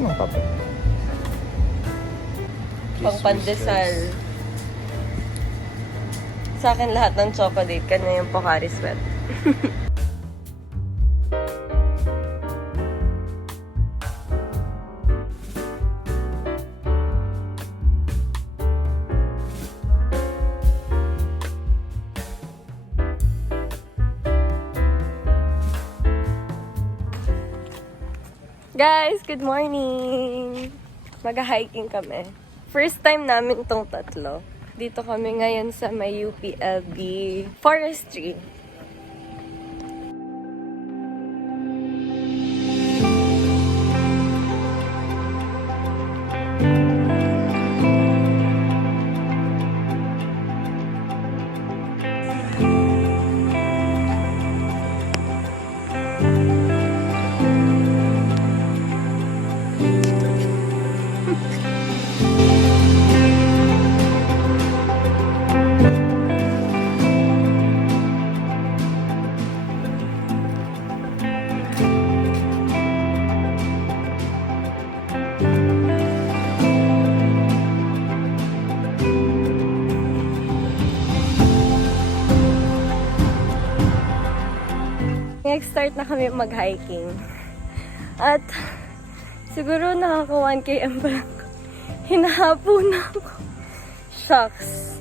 ng kape? Pang pandesal. Sa akin lahat ng chocolate, kanya yung Pocari Sweat. Guys, good morning! Mag-hiking kami. First time namin tong tatlo. Dito kami ngayon sa may UPLB Forestry. Nag-start na kami mag-hiking. At siguro nakaka 1 km pa lang. Hinahapo na ako. Shucks.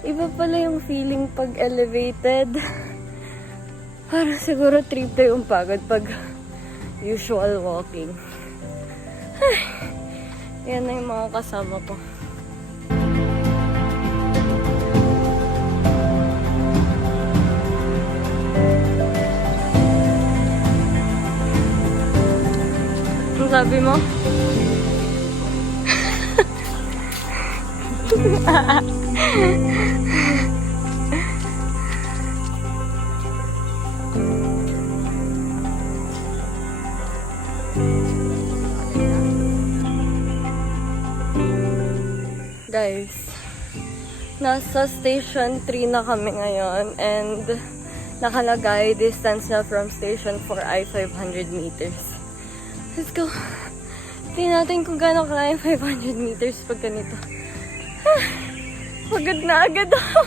Iba pala yung feeling pag elevated. Para siguro trip na yung pagod pag usual walking. Ay, yan na yung mga kasama ko. Sabi mo? Guys, nasa station 3 na kami ngayon and nakalagay distance na from station 4 ay 500 meters. Let's go. Tingnan natin kung gaano kaya 500 meters pag ganito. Pagod na agad ako.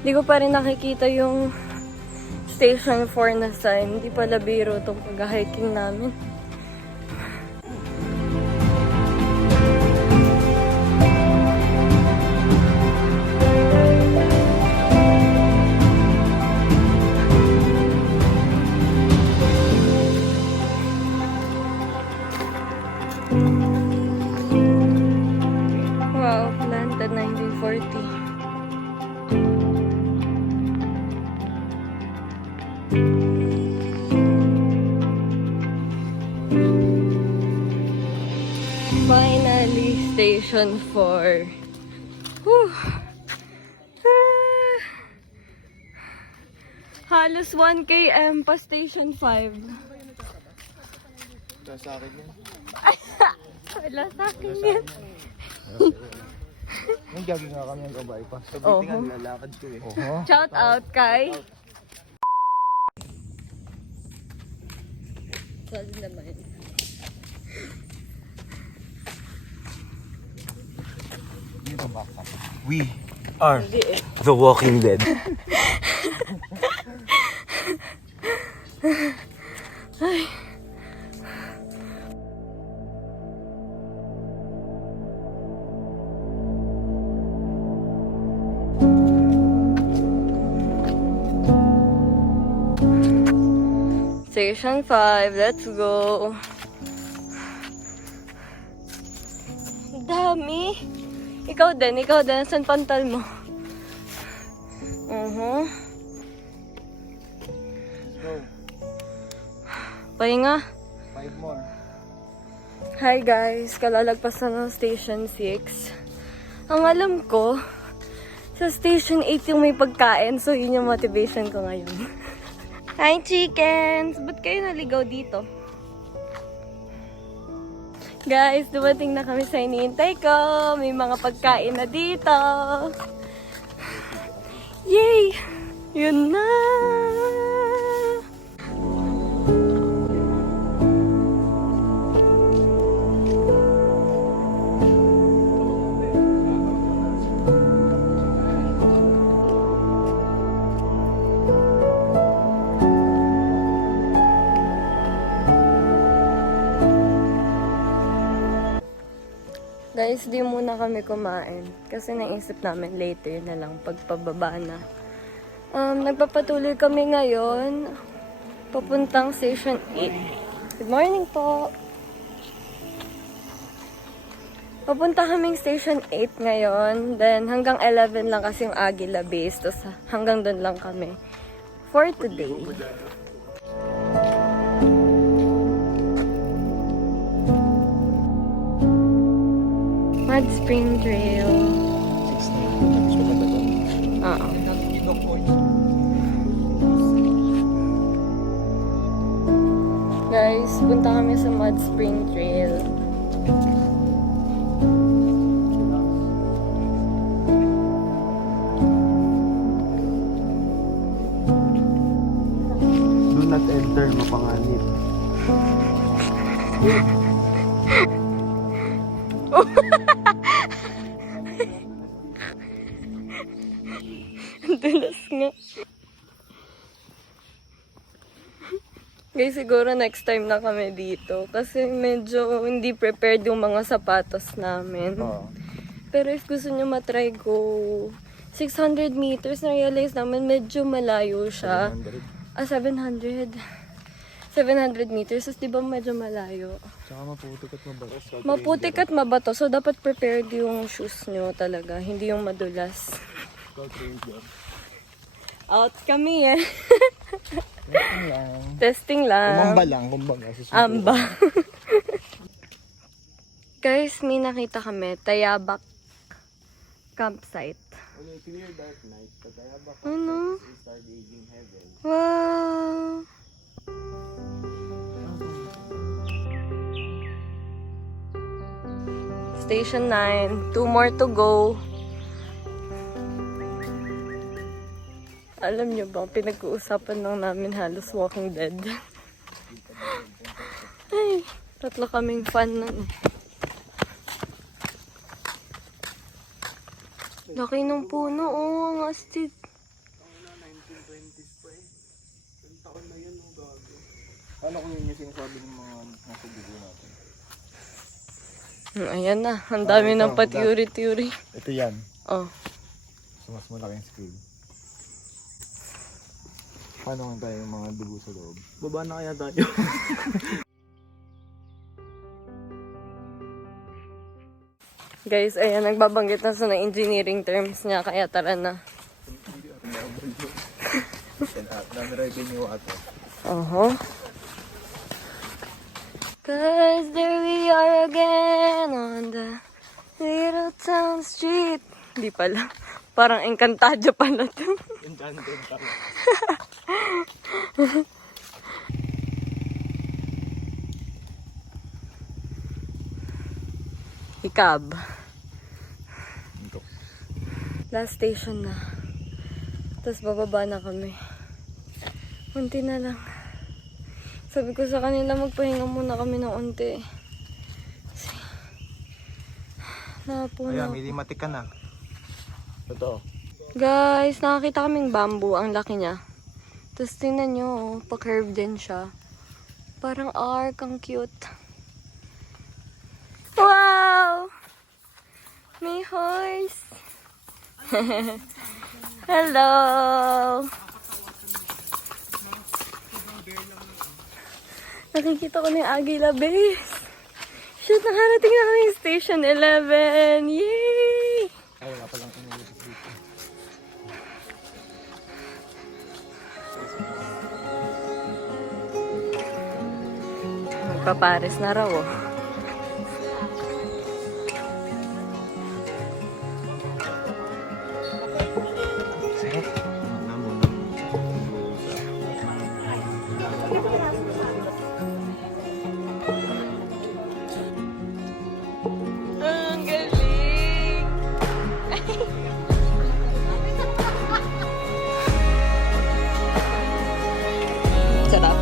Hindi ko pa rin nakikita yung station 4 na sign. Hindi pala biro itong pag-hiking namin. Wow, planted 1940. Finally, station 4. Whew. Halos 1 km pa station 5. Wala sa akin yan. Wala sa akin yan. Yung jogging nga kami ng gabay pa. Sa buti nga nilalakad ko eh. Shout out kay... Sorry naman. We are the Walking Dead. Ay. Station 5, let's go. Dami. Ikaw din. Saan pantal mo? Let's go. Pahinga. 5 more. Hi guys, kalalagpas na ng station 6. Ang alam ko, sa station 8 yung may pagkain, so yun yung motivation ko ngayon. Hi chickens! Ba't kayo naligaw dito? Guys, dumating na kami sa hinihintay ko. May mga pagkain na dito. Yay! Yun na! Guys, di muna kami kumain. Kasi naisip namin later na lang pagpababa na. Nagpapatuloy kami ngayon. Papuntang Station 8. Good morning po! Papunta kaming Station 8 ngayon. Then hanggang 11 lang kasi yung Aguila base. Tapos hanggang doon lang kami. For today. Mud Spring Trail. 16. Oo. Guys, punta kami sa Mud Spring Trail. Do not enter, mapanganib. Ang dulas nga. Guys, siguro next time na kami dito. Kasi medyo hindi prepared yung mga sapatos namin. Oo. Pero if gusto nyo matry, go. 600 meters, na-realize namin medyo malayo siya. 700. 700 meters, so di ba medyo malayo? Tsaka maputik at mabato. Maputik at mabato, so dapat prepared yung shoes nyo talaga, hindi yung madulas. Scout Ranger. Out kami eh. Testing lang. Testing lang. Umamba lang, kumbaga. Amba. Guys, may nakita kami, Tayabak campsite. On a clear dark night, the Tayabak Ano? is stargazing heaven. Wow! Station 9. 2 more to go. Alam nyo ba, pinag-uusapan lang namin halos Walking Dead. Ay, tatlo kaming fan nun. Laki ng puno, oh, ang astig. 1920s pa eh. Ilang taon na yan, oh, gago. Ano kung yun yung sinasabi ng mga nasa dugo natin? Ayan na, ang dami ng pa-theory-theory. Ito yan. Oh. So, mas malaking scale. Paano nga tayo yung mga dugo sa loob? Baba na kaya tayo. Guys, ayan, nagbabanggit na sa engineering terms niya, kaya tara na. Dami revenue ato. Cause there we are again on the little town street. Di pala. Parang Encantadia pala to. Enchanted pala. Ikab. Ito. Last station na. Tapos bababa na kami. Unti na lang. Sabi ko sa kanila, magpahinga muna kami ng unti. Kasi, napuno. Ayan, may limatik ka na. Totoo. Guys, nakakita kaming bamboo. Ang laki niya. Tapos tingnan nyo, oh, pa-curve din siya. Parang arc, ang cute. Wow! May horse! Hello! Nakikita ko na yung Aguila Base. Shit, nakarating na kami yung Station 11. Yay! Ay, wala palang kumulusok dito. Magpapares na raw, oh. Sarap. Ang galing! Sarap.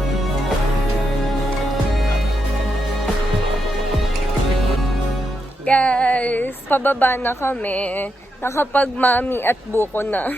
Guys, pababa na kami. Nakapag-mami at buko na.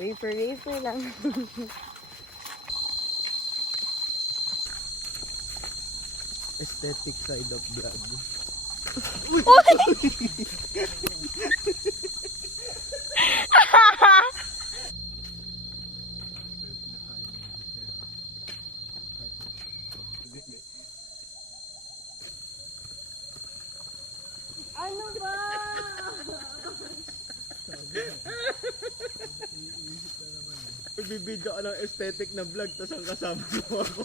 Raper lang. Aesthetic side of vlog. Ano ba? Bibidyo ka ng aesthetic na vlog, tas ang kasama ko ako.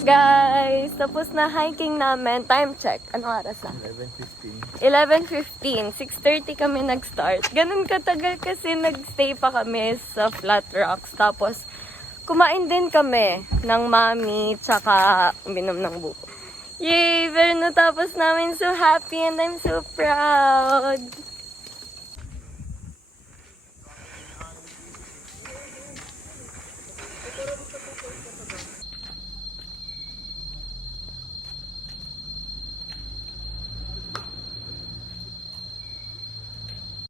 Guys, tapos na hiking namin. Time check. Anong oras na? 11:15. 11:15. 6:30 kami nag-start. Ganun katagal kasi nag-stay pa kami sa Flat Rocks. Tapos, kumain din kami ng mami, tsaka uminom ng buko. Yay! Pero natapos namin. So happy and I'm so proud.